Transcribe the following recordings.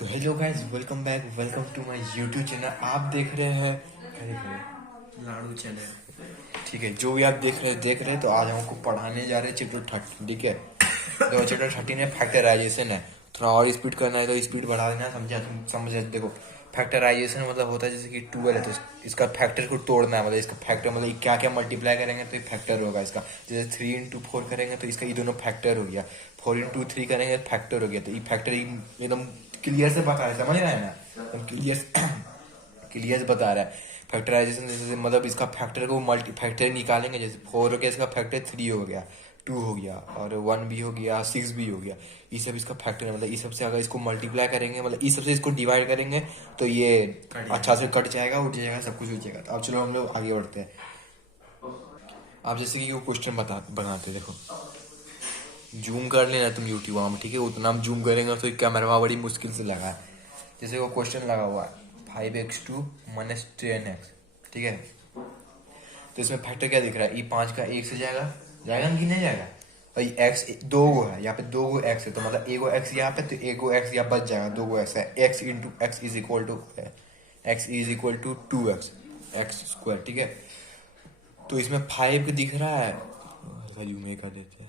तो hello guys, welcome back, welcome to my YouTube channel. आप देख रहे हैं, क्या देख रहे हैं? लाड़ू चैनल। ठीक है, जो भी आप देख रहे हैं तो आज हमको पढ़ाने जा रहे हैं चैप्टर 30। ठीक है, देखो चैप्टर 30 में फैक्टराइजेशन है। थोड़ा और स्पीड करना है तो स्पीड बढ़ा देना, समझा? तुम समझे? देखो, फैक्टराइजेशन मतलब होता है जैसे कि 12 है तो इसका फैक्टर को तोड़ना है। मतलब इसका फैक्टर मतलब क्या क्या मल्टीप्लाई करेंगे तो ये फैक्टर होगा इसका। जैसे 3 into 4 करेंगे तो इसका ये दोनों फैक्टर हो गया। 4 into 3 करेंगे तो फैक्टर हो गया। तो ये फैक्टर एकदम क्लियर से बता रहे, समझ रहे हैं ना? एकदम क्लियर क्लियर से बता रहा है। फैक्टराइजेशन जैसे मतलब इसका फैक्टर को मल्टी फैक्टर निकालेंगे। जैसे 4 हो गया, इसका फैक्टर 3 हो गया, 2 हो गया, और 1 भी हो गया, 6 भी हो गया। ये सब इसका फैक्टर है। मतलब इस सब से अगर इसको मल्टीप्लाई करेंगे, मतलब इस सब से इसको डिवाइड करेंगे तो ये अच्छा से कट जाएगा, उठ जाएगा, सब कुछ उठ जाएगा। तो अब चलो हम लोग आगे बढ़ते हैं। आप जैसे कि वो क्वेश्चन बनाते देखो, जूम कर लेना तुम यूट्यूब में, ठीक है? उतना हम जूम करेंगे तो कैमरा बड़ी मुश्किल से लगा है। जैसे वो क्वेश्चन लगा हुआ है 5x2 माइनस 10x, ठीक है? तो इसमें फैक्टर क्या दिख रहा है? ई 5 का 1 से जाएगा, जाएगा कि नहीं जाएगा? और ये एक्स दो गो है, यहाँ पे दो गो एक्स है, तो मतलब एगो एक्स यहाँ पे, तो एगो एक्स यहाँ बच जाएगा, दो गो एक्स है। X into x is equal to 2x, x square, ठीक है? तो इसमें 5 दिख रहा है, हल्का जूम में कर देते हैं।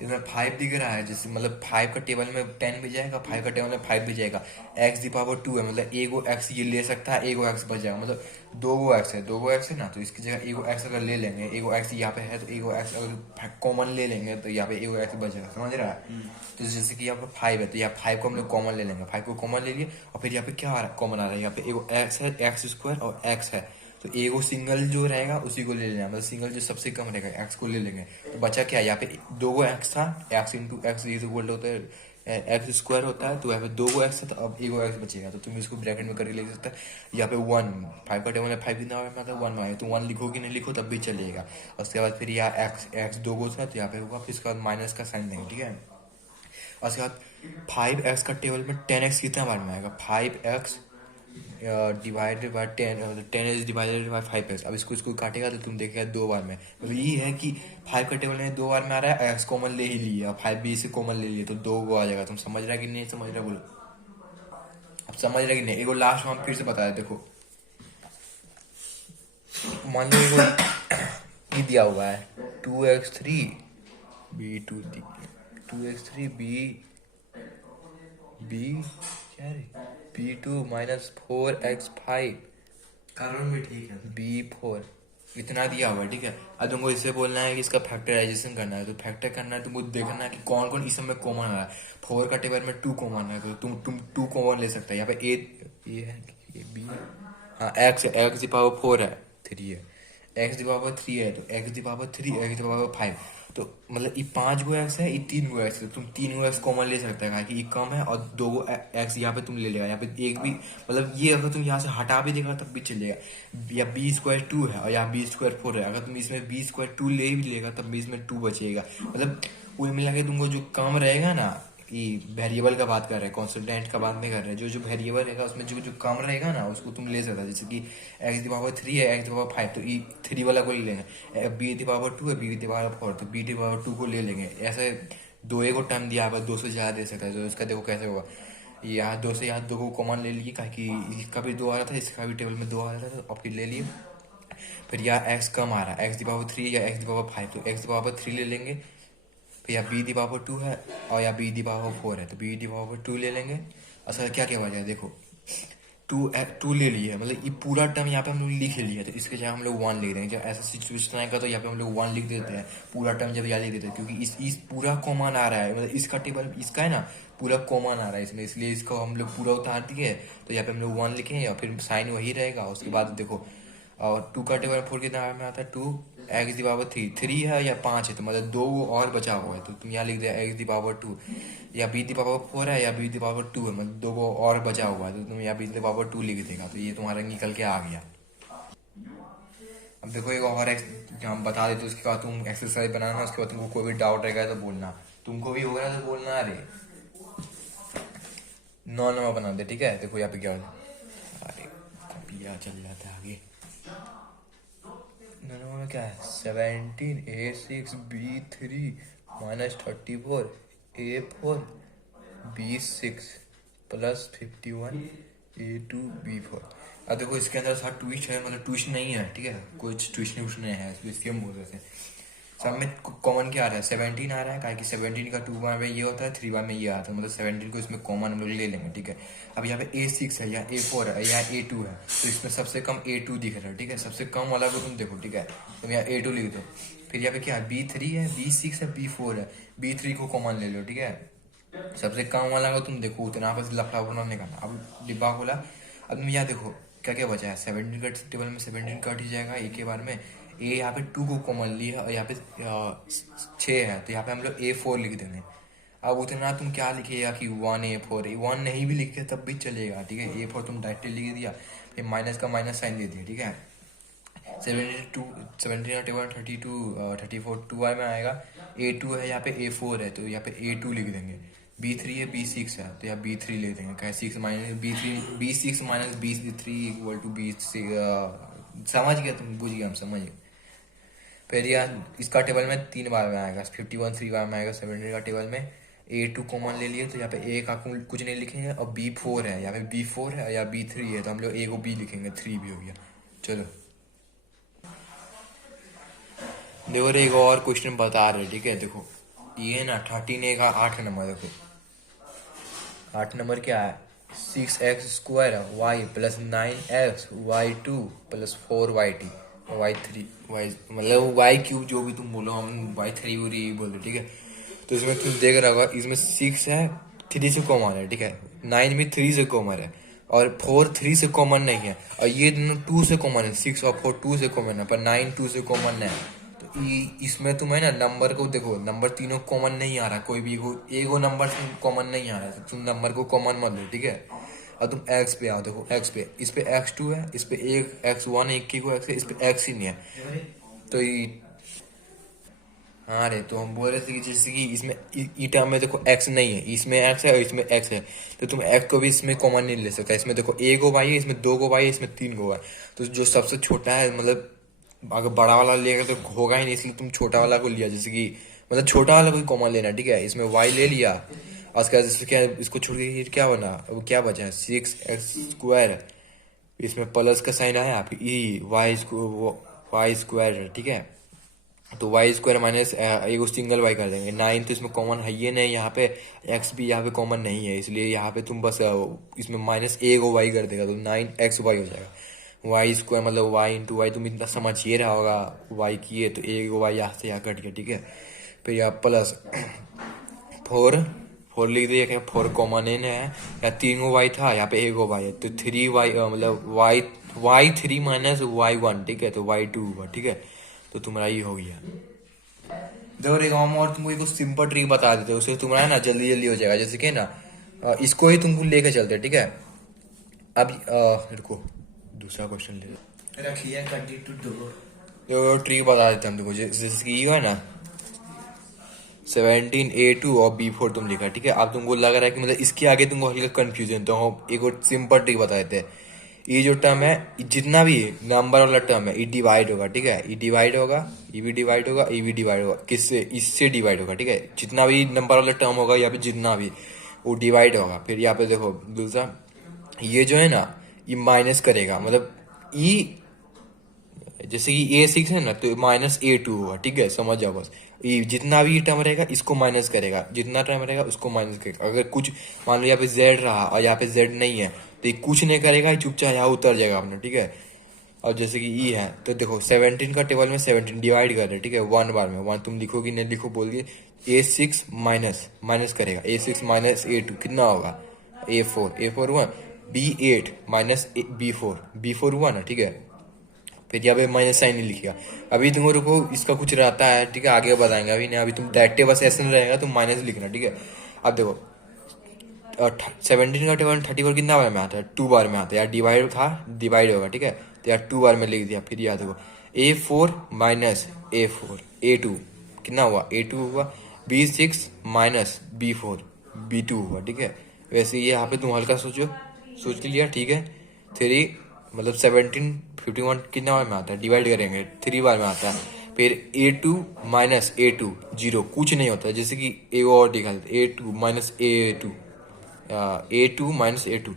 इसमें 5 दिख रहा है, जैसे मतलब 5 का टेबल में 10 भी जाएगा, 5 का टेबल में 5 भी जाएगा। एक्स दी पावर 2 है, मतलब एगो एक्स ये ले सकता है, एगो एक्स बच जाएगा। मतलब दो गो एक्स है ना, तो इसकी जगह एगो एक्स अगर ले लेंगे, एगो एक्स यहाँ पे है तो एगो एक्स अगर कॉमन ले लेंगे तो यहाँ पे एगो एक्स बच जाएगा, समझ रहा है? तो जैसे कि यहाँ पे 5 है तो यहाँ 5 को हम लोग कॉमन ले लेंगे, 5 को कॉमन ले लिए, और फिर यहाँ पे क्या आ रहा है? कॉमन आ रहा है, यहाँ पे एगो एक्स है, एक्स स्क्वायर और एक्स है, तो एगो सिंगल जो रहेगा उसी को ले लेना, मतलब सिंगल जो सबसे कम रहेगा एक्स को ले लेंगे। तो बचा क्या? यहाँ पे दो गो एक्स था, x into x is equal होता है एक्स स्क्वायर होता है, तो यहाँ पे दो गो एक्स है, तो अब एगो एक्स बचेगा, तो तुम इसको ब्रैकेट में करके लिख सकते हैं। यहाँ पे 1, 5 का टेबल है, 5 कितना में आता है? 1 आएगा, तो 1 लिखो कि नहीं लिखो तब भी चलेगा। और उसके बाद फिर यहाँ एक्स एक्स दो गो था तो यहाँ पे होगा, फिर उसके बाद माइनस का साइन देंगे, ठीक है? और उसके बाद 5x का टेबल में 10x कितना बार में आएगा? 5x divided by 10 is divided by 5x। अब इसको काटेगा तो तुम देखेगा दो बार में। मतलब ये है कि 5 का टेबल में दो बार में आ रहा है, एक्स कॉमन ले ही लिए, और 5 भी इसे कॉमन ले लिए, तो दो गो आ जाएगा। तुम समझ रहा है कि नहीं समझ रहा? बोलो, अब समझ रहा है कि नहीं? एगो लास्ट में हम फिर से बताया, देखो मान लो एगो ये दिया हुआ है 2x3 बी 2x3 बी क्या है, b2 माइनस 4x5 कारण भी ठीक है। b4, इतना दिया हुआ है, ठीक है? अब तुमको इससे बोलना है कि इसका फैक्टराइजेशन करना है, तो फैक्टर करना है तुमको देखना है कि कौन कौन इस सब में कॉमन आ रहा है। 4 का टेबल में 2 कॉमन है, तो तुम 2 कॉमन ले सकते हैं। यहाँ पे ए है, ये बी, हाँ एक्स है, एक्स दी पावर 4 है, 3 है, एक्स दी पावर 3 है, तो x the power 3, x the power 5। तो मतलब ये 5 गो एक्स है, ये 3 गो एक्स है, तुम 3 गो एक्स कॉमन ले सकते हैं कि ये कम है, और 2 गो एक्स यहाँ पे तुम ले लेगा। यहाँ पे एक भी मतलब ये अगर तुम यहाँ से हटा भी देगा तब भी चलेगा। या बी स्क्वायर 2 है और यहाँ बी स्क्वायर 4 है, अगर तुम इसमें बी स्क्वायर 2 ले भी लेगा तब भी इसमें 2 बचेगा। मतलब कुल मिला के तुमको जो कम रहेगा ना, ये वेरिएबल का बात कर रहे हैं, कॉन्स्टेंट का बात नहीं कर रहे हैं। जो जो वेरिएबल रहेगा उसमें जो जो कम रहेगा ना उसको तुम ले सकते हो। जैसे कि एक्स दी पावर 3 है, एक्स दी पावर 5, तो ई 3 वाला को ले लेंगे। बी दी पावर 2 है, बी दी पावर 4, तो बी दी पावर 2 को ले लेंगे। ऐसे दो एक टर्म दिया है, 2 से ज़्यादा दे सकता है, तो इसका देखो कैसे होगा। यहाँ 2 से यहाँ 2 को कॉमन ले लिए, ताकि इसका भी 2 आ रहा था, इसका भी टेबल में 2 आ रहा था, और फिर ले लिए। फिर यहाँ एक्स कम आ रहा है, एक्स दी पावर 3 या एक्स दी पावर 5, तो एक्स दी पावर 3 ले लेंगे। फिर या बी दी पावर 2 है और या बी दी पावर 4 है, तो बी दी पावर 2 ले लेंगे। असल क्या क्या बचा है देखो, 2 ले लिए, मतलब ये पूरा टर्म यहाँ पे हम लोग लिख लिया, तो इसके जगह हम लोग 1 लिख देंगे। जब ऐसा सिचुएशन आएगा तो यहाँ पे हम लोग 1 लिख देते हैं, पूरा टर्म जब यहाँ लिख देते हैं, क्योंकि इस पूरा कॉमन आ रहा है, मतलब इसका टेबल इसका है ना पूरा कॉमन आ रहा है इसमें, इसलिए इसको हम लोग पूरा उतार दिए। तो यहाँ पे हम लोग 1 लिखेंगे और फिर साइन वही रहेगा। उसके बाद देखो, और 2 का टेबल 4 कितना में आता है? 2 एक्स दी पावर 3 है या 5 है, तो मतलब 2 और बचा हुआ है, तो तुम यहाँ लिख दिया एक्स दी पावर 2। या बी दी पावर 4 है या बी दी पावर 2 है, मतलब 2 और बचा हुआ है, तो तुम यहाँ बी दी पावर 2 लिख देगा, तो ये तुम्हारा निकल के आ गया। अब देखो एक और हम बता देते, उसके बाद तुम एक्सरसाइज बनाना, उसके बाद तुमको कोई भी डाउट रहेगा तो बोलना, तुमको भी होगा ना तो बोलना। अरे 9 नंबर बना दे, ठीक है? देखो यहाँ पे क्या हो रहा है। अरे कॉपी चल जाता है आगे। दोनों में क्या है 17 A6 B3 -34 A4 B6 +51 A2 B4। अब देखो इसके अंदर था ट्विस्ट है, मतलब ट्विस्ट नहीं है, ठीक है, कुछ ट्विस्ट नहीं है, इसलिए हम बोल रहे थे। सब में कॉमन क्या आ रहा है 17 आ रहा है, कि 17 का 2 बार में ये होता है, 3 बार में ये आता है, मतलब 17 को इसमें कॉमन हम लोग ले लेंगे, ठीक है। अब यहाँ पे A6 है या A4 है या A2 है, तो इसमें सबसे कम A2 दिख रहा है, ठीक है, सबसे कम वाला को तुम देखो, ठीक है, तुम यहाँ A2 लिख दो। फिर यहाँ पे क्या है B3 है, B6 है, B4 है, B3 को कॉमन ले लो, ठीक है। सबसे कम वाला को तुम देखो, उतना बस लफड़ा उफड़ा नहीं करना। अब डिब्बा खोला, अब तुम यहाँ देखो क्या क्या बचा है, 17 का टेबल में 17 कट ही जाएगा एक ही बार में। ए यहाँ पे 2 को कॉमन लिया और यहाँ पे 6 है, तो यहाँ पे हम लोग A4 लिख देंगे। अब उतना तुम क्या लिखिएगा कि 1 A4, 1 नहीं भी लिखे तब भी चलेगा, ठीक है। A4 तुम डायरेक्टली लिख दिया, फिर माइनस का माइनस साइन दे दिया, ठीक है। 17 का टेबल 34 2 बार में आएगा। A2 है, यहाँ पे A4 है, तो यहाँ पे A2 लिख देंगे। B3 है, B6 है, तो यहाँ B3 लिख देंगे, क्या 6 minus B6 minus B3 equal to B6। समझ गया तुम, बुझ गया, हम समझ गए। फिर यहाँ इसका टेबल में 3 बार में आएगा, 51 3 बार में आएगा। 17 का टेबल में A2 कॉमन ले लिए, तो यहाँ पे A का कुछ नहीं लिखेंगे, और B4 है, यहाँ पे B4 है या B3 है, तो हम लोग A को B लिखेंगे, 3 भी हो गया। चलो देखो रे, एक और क्वेश्चन बता रहे, ठीक है। देखो ये ना 13A का 8 नंबर, देखो 8 नंबर क्या है 6x² y + 9xy2 + 4yt y3 y, मतलब y³ जो भी तुम बोलो, हम y3 और यही बोल रहे, ठीक है। तो इसमें तुम देख रहा होगा, इसमें 6 है, 3 से कॉमन है, ठीक है। 9 भी 3 से कॉमन है, और 4 3 से कॉमन नहीं है, और ये दोनों 2 से कॉमन है। 6 और 4 2 से कॉमन है, पर 9 2 से कॉमन है। तो इसमें तुम है ना नंबर को देखो, नंबर तीनों कॉमन नहीं आ रहा, कोई भी एगो नंबर कॉमन नहीं आ रहा है, तो तुम नंबर को कॉमन मत लो, ठीक है। अब तुम x पे आओ, देखो x पे, इस पे x2 है, इस पे एक x1 एक ही को x है, इस पे x ही नहीं है, तो ये हाँ रे, तो हम बोल रहे थे कि जैसे कि इसमें ई टर्म में देखो x नहीं है, इसमें x है और इसमें x है, तो तुम x को भी इसमें कॉमन नहीं ले सकता। इसमें देखो a को y है, इसमें 2 को y है, इसमें 3 को y है, तो जो सबसे छोटा है, मतलब अगर बड़ा वाला लेगा तो होगा ही नहीं, इसलिए तुम छोटा वाला को लिया, जैसे कि मतलब छोटा वाला कोई कॉमन लेना, ठीक है। इसमें y ले लिया, और उसके बाद जैसे क्या इसको छोड़ के क्या बना, वो क्या बचा है 6x², इसमें प्लस का साइन आया, फिर y² ठीक है। तो y² माइनस एक सिंगल y कर देंगे। 9 तो इसमें कॉमन है ये नहीं, यहाँ पे x भी यहाँ पे कॉमन नहीं है, इसलिए यहाँ पे तुम बस इसमें माइनस एक y कर देगा, तो 9xy हो जाएगा। y² मतलब y इंटू y, तुम इतना समझ ये रहा होगा, y किए तो एक y यहाँ से यहाँ कट गया, ठीक है। फिर यहाँ प्लस 4 लिख दिया, क्या 4 कॉमन है, या 3 y था, यहाँ पे एक y है, तो 3y मतलब y3 माइनस y1, ठीक है, तो y2 हुआ, ठीक है। तो तुम्हारा ये हो गया। देखो एक और तुमको एक सिंपल ट्रिक बता देते, उससे तुम्हारा ना जल्दी जल्दी हो जाएगा, जैसे कि ना इसको ही तुमको लेके चलते, ठीक है। अब रुको, दूसरा क्वेश्चन ले रखिए कटी टू डो। देखो ट्रिक बता देते हम, देखो जैसे कि ये है ना 17 A2 और B4 तुम लिखा, ठीक है। अब तुमको लग रहा है कि मतलब इसके आगे तुमको हल्का कंफ्यूजन, तो हम एक और सिंपल ट्रिक बता देते हैं। ये जो टर्म है, जितना भी नंबर वाला टर्म है, ये डिवाइड होगा, ठीक है। ये डिवाइड होगा, ये भी डिवाइड होगा, ये भी डिवाइड होगा, किससे, इससे डिवाइड होगा, ठीक है। जितना भी नंबर वाला टर्म होगा यहाँ पे, जितना भी वो डिवाइड होगा। फिर यहाँ पे देखो दूसरा, ये जो है ना ये माइनस करेगा, मतलब ये जैसे कि A6 है ना, तो -A2 होगा, ठीक है, समझ जाओ बस। ये जितना भी टर्म रहेगा इसको माइनस करेगा, जितना टर्म रहेगा उसको माइनस करेगा। अगर कुछ मान लो यहाँ पे z रहा और यहाँ पे z नहीं है, तो ये कुछ नहीं करेगा, चुपचाप यहाँ उतर जाएगा अपना, ठीक है। और जैसे कि E है, तो देखो 17 का टेबल में 17 डिवाइड कर रहे, ठीक है, 1 बार में 1 तुम लिखो कि नहीं लिखो बोल दिए। A6 माइनस करेगा, A6 माइनस A2 कितना होगा, A4 हुआ, B8 माइनस B4 हुआ ना, ठीक है। फिर यहाँ पे माइनस साइन नहीं लिखेगा। अभी तुम रुको, इसका कुछ रहता है, ठीक है, आगे बताएंगे, अभी नहीं, अभी तुम डायरेक्ट बस ऐसे नहीं रहेगा, तुम माइनस लिखना, ठीक है। अब देखो 17 का टेबल 34 कितना बार में आता है, 2 बार में आता है, यार डिवाइड था, डिवाइड होगा, ठीक है, तो यार 2 बार में लिख दिया। फिर याद देखो A4 माइनस A2 कितना हुआ, A2 हुआ, B6 माइनस B2 हुआ, ठीक है। वैसे ये यहाँ पे तुम हल्का सोच लिया, ठीक है। 3 मतलब 1751 कितना में आता है, डिवाइड करेंगे 3 बार में आता है। फिर A2 माइनस A2 जीरो, कुछ नहीं होता, जैसे कि ए और निकाल A2 minus A2, A2 minus A2,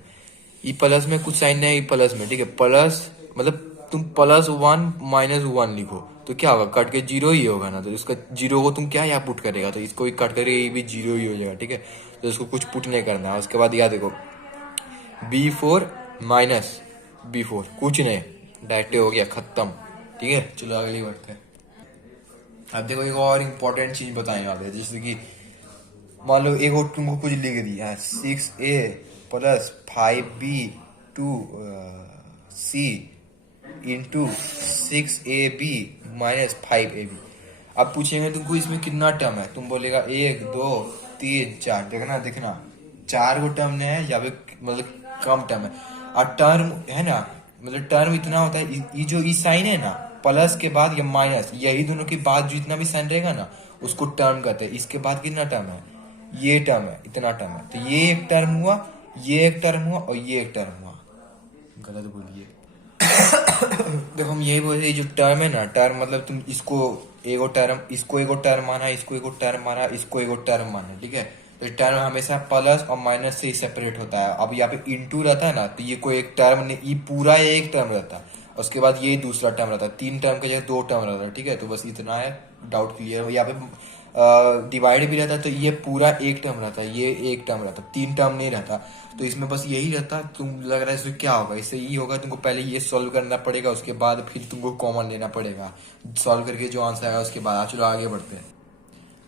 E plus में कुछ साइन नहीं, ई प्लस में, ठीक है, प्लस मतलब तुम +1 -1 लिखो तो क्या होगा, कट के जीरो ही होगा ना, तो इसका जीरो को तुम क्या यहाँ पुट करेगा, तो इसको भी कट करके ये भी जीरो ही हो जाएगा, ठीक है। तो इसको कुछ पुट नहीं करना है। उसके बाद याद देखो B4 माइनस B4, कुछ नहीं, डायरेक्ट हो गया, खत्म, ठीक है। चलो अगली बढ़ते हैं। अब देखो एक और इम्पोर्टेंट चीज बताने वाले हैं, जैसे कि मान लो एक और तुमको कुछ लिख दिया है 6A plus 5B to C into 6AB minus 5AB। अब पूछेंगे तुमको इसमें कितना टर्म है, तुम बोलेगा 1 2 3 4, देखना देखना 4 को टर्म ने है या फिर मतलब कम टर्म है। और टर्म है ना, मतलब टर्म इतना होता है, ये जो ई साइन है ना, प्लस के बाद या माइनस, यही दोनों के बाद जो इतना भी साइन रहेगा ना उसको टर्म कहते हैं। इसके बाद कितना टर्म है, ये टर्म है, इतना टर्म है, तो ये एक टर्म हुआ, ये एक टर्म हुआ और ये एक टर्म हुआ। गलत बोलिए। देखो हम यही बोल रहे, जो टर्म है ना, टर्म मतलब तुम इसको एगो टर्म, इसको एगो टर्म माना, इसको एगो टर्म माना, इसको एगो टर्म माना, ठीक है। तो टर्म हमेशा प्लस और माइनस से ही सेपरेट होता है। अब यहाँ पे इंटू रहता है ना, तो ये कोई एक टर्म नहीं, ये पूरा एक टर्म रहता है, उसके बाद ये दूसरा टर्म रहता है, 3 टर्म के जगह 2 टर्म रहता है, ठीक है। तो बस इतना है, डाउट क्लियर। यहाँ पे डिवाइड भी रहता है, तो ये पूरा एक टर्म रहता है, ये एक टर्म रहता है, 3 टर्म नहीं रहता। तो इसमें बस यही रहता। तुम लग रहा है इसमें क्या होगा, इससे ये होगा, तुमको पहले ये सॉल्व करना पड़ेगा, उसके बाद फिर तुमको कॉमन लेना पड़ेगा, सॉल्व करके जो आंसर आएगा उसके बाद। चलो आगे बढ़ते हैं।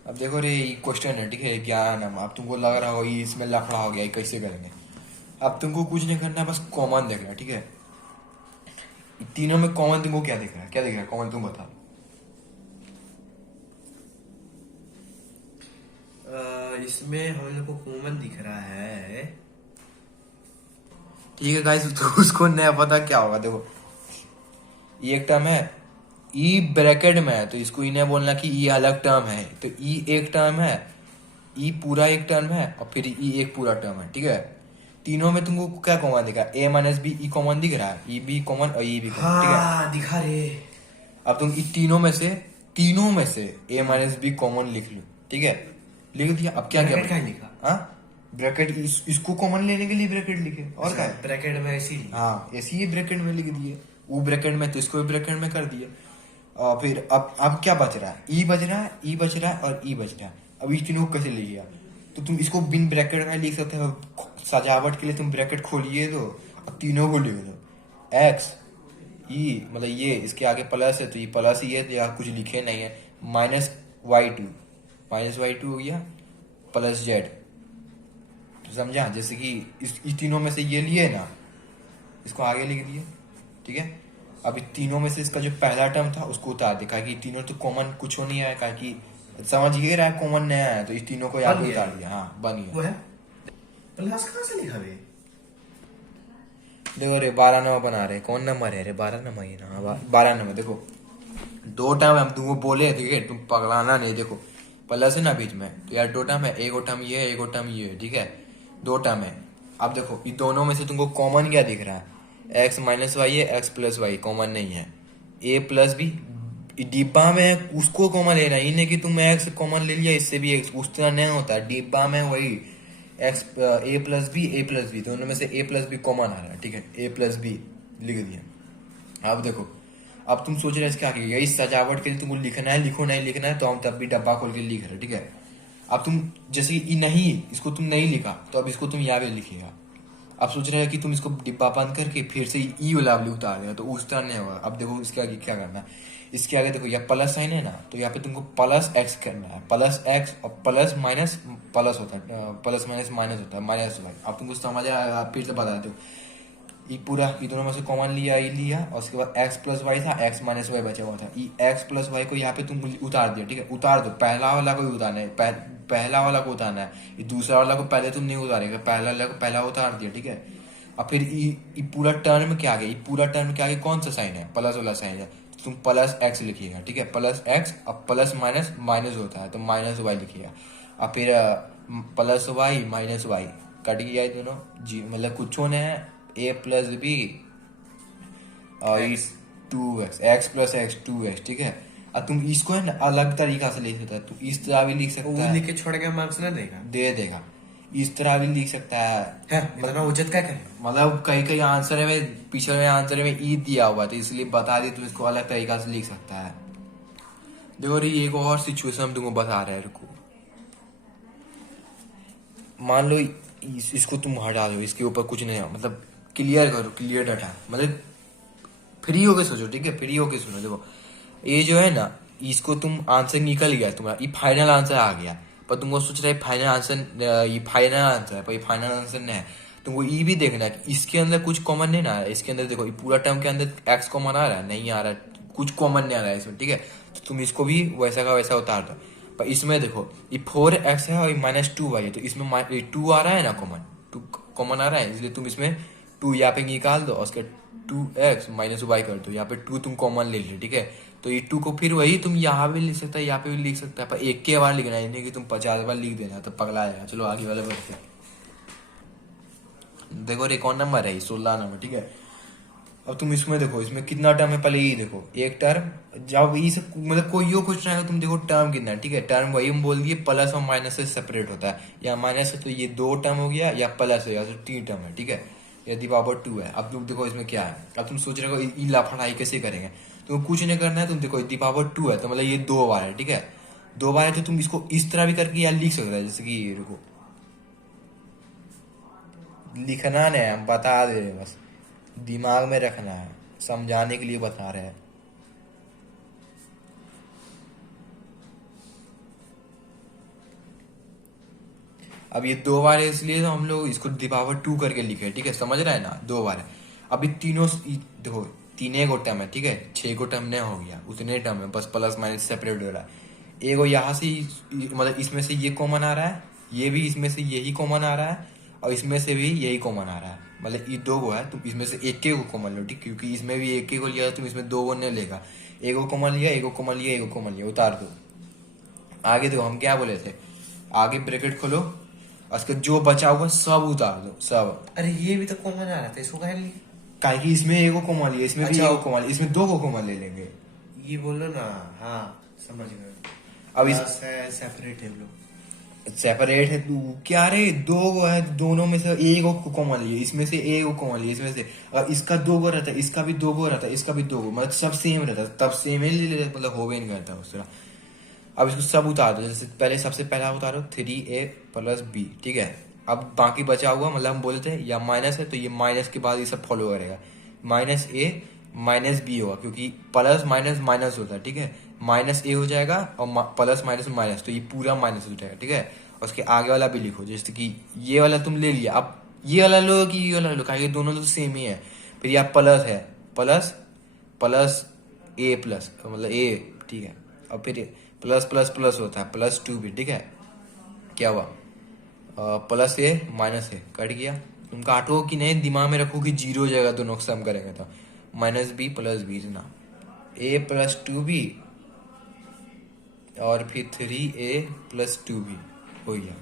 अब देखो रे, ये क्वेश्चन है, ठीक है, ज्ञान है। अब तुमको लग रहा हो ये इसमें लफड़ा हो गया, ये कैसे करेंगे। अब तुमको कुछ नहीं करना है, बस कॉमन देखना है, ठीक है। तीनों में कॉमन तुमको क्या दिख रहा है, क्या दिख रहा है कॉमन, तुम बताओ। इसमें हम लोग को कॉमन दिख रहा है। ठीक है गाइस, तो उसको नया पता क्या होगा। देखो ये एक टर्म है, ई ब्रैकेट में है, तो इसको इन्हें बोलना कि ई अलग टर्म है। तो ई एक टर्म है, ई पूरा एक टर्म है, और फिर ई एक पूरा टर्म है, ठीक है। तीनों में तुमको क्या कॉमन दिख रहा है, ए माइनस बी, ई कॉमन दिख रहा है, ई बी कॉमन और ई भी कॉमन, ठीक है। हाँ दिखा रे। अब तुम इन तीनों में से ए माइनस बी कॉमन लिख लो, ठीक है। लिख दिया। अब क्या क्या ब्रैकेट का लिखा। हाँ, ब्रैकेट इसको कॉमन लेने के लिए ब्रैकेट लिखे, और क्या है? ब्रैकेट में ऐसी लिखा। हाँ, ऐसे ही ब्रैकेट में लिख दिए, वो ब्रैकेट में तो इसको भी ब्रैकेट में कर दिए। और फिर अब क्या बच रहा है, ई बच रहा है, ई बच रहा है और ई बच रहा है। अब इस तीनों को कैसे लिखिएगा, तो तुम इसको बिन ब्रैकेट में लिख सकते हो, सजावट के लिए तुम ब्रैकेट खोलिए दो और तीनों को लिख दो। एक्स ई मतलब ये, इसके आगे प्लस है तो ये प्लस ही है, तो यहाँ कुछ लिखे नहीं है। -y2 हो गया, प्लस जेड, तो समझा। जैसे कि इस तीनों में से ये लिए ना, इसको आगे लिख दिए, ठीक है। अब इन तीनों में से इसका जो पहला टर्म था उसको उतार दिया, कि तीनों तो कॉमन कुछ हो नहीं है, कि समझ ही रहा है कॉमन नया है, तो इस तीनों को यहाँ पे उतार दिया। हाँ, बन वो गया। है प्लस कहाँ से लिखा रे। देखो रे, 12 नंबर बना रहे, कौन नंबर है रे, 12 नंबर ही ना, 12 नंबर। देखो 2 टर्म हम तुमको बोले, ठीक है, तुम पगलाना नहीं। देखो प्लस है ना बीच में, तो यार 2 टर्म है, एक टर्म ये है, एक टर्म ये है, ठीक है, 2 टर्म है। अब देखो ये दोनों में से तुमको कॉमन क्या दिख रहा है, एक्स माइनस वाई है, एक्स प्लस वाई कॉमन नहीं है, ए प्लस बी डिब्बा में है, उसको कॉमन लेना, ये नहीं कि तुम एक्स कॉमन ले लिया, इससे भी एक्स, उस तरह नहीं होता, डिब्बा में वही एक्स, ए प्लस बी दोनों में से ए प्लस बी कॉमन आ रहा है, ठीक है, ए प्लस बी लिख दिया। अब देखो, अब तुम सोच रहे हो क्या, यही सजावट के लिए तुमको लिखना है, लिखो नहीं लिखना है, तो हम तब भी डब्बा खोल के लिख रहे, ठीक है। अब तुम जैसे कि नहीं, इसको तुम नहीं लिखा, तो अब इसको तुम यहाँ पे लिखिएगा। अब सोच रहे हो कि तुम इसको डिब्बा बंद करके फिर से ई वाला उतार देगा, तो उस तरह नहीं होगा। अब देखो इसके आगे क्या करना है, इसके आगे देखो यहाँ प्लस साइन है ना, तो यहाँ पे तुमको प्लस एक्स करना है, प्लस एक्स और प्लस माइनस प्लस होता है, प्लस माइनस माइनस होता है, माइनस वाई। अब तुमको समझ आया, फिर से बता दो। ये पूरा ये दोनों में से कॉमन लिया, ये लिया, और उसके बाद एक्स प्लस वाई था, एक्स माइनस वाई बचा हुआ था, ये एक्स प्लस वाई को यहाँ पे तुम उतार दिया, ठीक है। उतार दो, पहला वाला को उतारना है, पहला वाला को उतारना है, ये दूसरा वाला को पहले तुम नहीं उतारेगा, पहला वाला को पहला उतार दिया, ठीक है। अब फिर ये पूरा टर्म के आगे, ये पूरा टर्म के आगे कौन सा साइन है, प्लस वाला साइन है, तो तुम प्लस एक्स लिखिएगा, ठीक है, प्लस एक्स। अब प्लस माइनस माइनस होता है, तो माइनस वाई लिखिएगा। अब फिर plus y minus y, cut गया ये दोनों जी, मतलब कुछ होने है, ए प्लस बी ये X. 2x, x plus x 2x, ठीक है। अब तुम इसको है ना अलग तरीका से लिख सकता है, तू इस तरह भी लिख सकता वो है, लिख के छोड़ के मार्क्स ना देगा दे देगा। इस तरह भी लिख सकता है, है इतना उचित क्या करे। मतलब कई कई आंसर में, पीछे में आंसर में ई दिया हुआ था, इसलिए बता दी, तुम इसको अलग तरीका से लिख सकता है। देखो ये एक और सिचुएशन हम तुमको बता रहे हैं, रुको। मान लो इसको तुम हटा दो, इसके ऊपर कुछ नहीं है, मतलब क्लियर करो, क्लियर डाटा, मतलब फ्री होके सोचो, ठीक है, फ्री होके सुनो। देखो ये जो है ना, इसको तुम आंसर निकल गया तुम्हारा, ये फाइनल आंसर आ गया, पर तुमको सोच रहे फाइनल आंसर, ये फाइनल आंसर है, पर ये फाइनल आंसर नहीं है। तुमको ये भी देखना है कि इसके अंदर कुछ कॉमन नहीं ना आ रहा है। इसके अंदर देखो, ये पूरा टर्म के अंदर एक्स कॉमन आ रहा है, नहीं आ रहा है, कुछ कॉमन नहीं आ रहा है इसमें, ठीक है। तो तुम इसको भी वैसा का वैसा उतार दो। पर इसमें देखो, ये 4x है और ये -2y है, तो इसमें 2 आ रहा है ना कॉमन, 2 कॉमन आ रहा है, इसलिए तुम इसमें 2 यहाँ पे निकाल दो और उसके 2x -y कर दो, यहाँ पे 2 तुम कॉमन ले लो, ठीक है। तो ये 2 को फिर वही तुम यहाँ भी लिख सकता है, यहाँ पे भी लिख सकता है, पर एक के बार लिखना है, नहीं कि तुम 50 बार लिख देना तो पगला जाएगा। चलो आगे वाले बढ़ते हैं। देखो ये कौन नंबर है, 16 नंबर, ठीक है। अब तुम इसमें देखो, इसमें कितना टर्म है, पहले ये देखो, एक टर्म, जब ये सब मतलब कोई यो क्वेश्चन आएगा, तुम देखो टर्म कितना है, ठीक है। टर्म वही हम बोल दिए प्लस और माइनस से सेपरेट होता है, या माइनस है तो ये 2 टर्म हो गया, या प्लस है या तो 3 टर्म है, ठीक है। यदि पावर 2 है। अब तुम देखो इसमें क्या है, अब तुम सोच रहे हो ई लाफड़ाई कैसे करेंगे, तुम कुछ नहीं करना है। तुम देखो दी पावर 2 है, तो मतलब ये 2 बार है, ठीक है। 2 बार है तो तुम इसको इस तरह भी करके यार लिख सकते हैं, जैसे कि ये रुको, लिखना नहीं है, हम बता दे रहे हैं, बस दिमाग में रखना है, समझाने के लिए बता रहे हैं। अब ये 2 बार है, इसलिए तो हम लोग इसको दी पावर 2 करके लिखे, ठीक है, समझ रहा है ना, 2 बार है। अभी तीनों देखो, तीन एक टर्म है, ठीक है, 6 को टर्म नहीं हो गया, उतने टर्म है, बस प्लस माइनस सेपरेट हो रहा है। एगो यहाँ से मतलब इसमें से ये कॉमन आ रहा है, ये भी इसमें से यही कॉमन आ रहा है, और इसमें से भी यही कॉमन आ रहा है, मतलब ये 2 गो है, तुम इसमें से एक को कॉमन लो, ठीक, क्योंकि इसमें भी एक को लिया, तुम इसमें 2 गो नहीं लेगा, एगो कॉमन लिया, एगो कॉमन लिया, एगो कॉमन लिया, उतार दो। आगे देखो हम क्या बोले थे, आगे ब्रैकेट खोलो, उसका जो बचा हुआ सब उतार दो, सब। अरे ये भी तो कॉमन आ रहा था, इसको कह लिए। काहे कि इसमें एगो कॉमन लिया, इसमें भी अच्छा। एगो कॉमन, इसमें 2 को कॉमन ले लेंगे। ये बोलो ना, हाँ समझ गए। अब इस प्लस है, सेपरेट है लोग। सेपरेट है तू क्या रे, 2 गो है, दोनों में से एक को कॉमन लिया, इसमें से एक को कॉमन लिया, इसमें से अगर इसका 2 गो रहता है, इसका भी 2 गो रहता है, इसका भी 2 गो, मतलब सब सेम रहता है, तब सेम ही ले लेते, मतलब हो भी नहीं करता उस तरह। अब इसको सब उतार दो, जैसे पहले सबसे पहला उतारो 3a प्लस b, ठीक है। अब बाकी बचा हुआ, मतलब हम बोलते हैं या माइनस है तो ये माइनस के बाद ये सब फॉलो करेगा, -a -b होगा, क्योंकि प्लस माइनस माइनस होता है, ठीक है। -a हो जाएगा और प्लस माइनस माइनस, तो ये पूरा माइनस हो जाएगा, ठीक है। और उसके आगे वाला भी लिखो, जैसे कि ये वाला तुम ले लिया, अब ये वाला लो कि ये वाला लो, ये दोनों तो सेम ही है। फिर यहाँ प्लस है, प्लस प्लस a प्लस, मतलब a, ठीक है। और फिर प्लस प्लस प्लस होता है, +2 भी, ठीक है। क्या हुआ, प्लस ए माइनस ए कट गया, तुम काटो कि नहीं, दिमाग में रखो कि 0 हो जाएगा, दोनों को सम करेंगे तो -b + b ना, a + 2b और फिर 3a + 2b हो गया।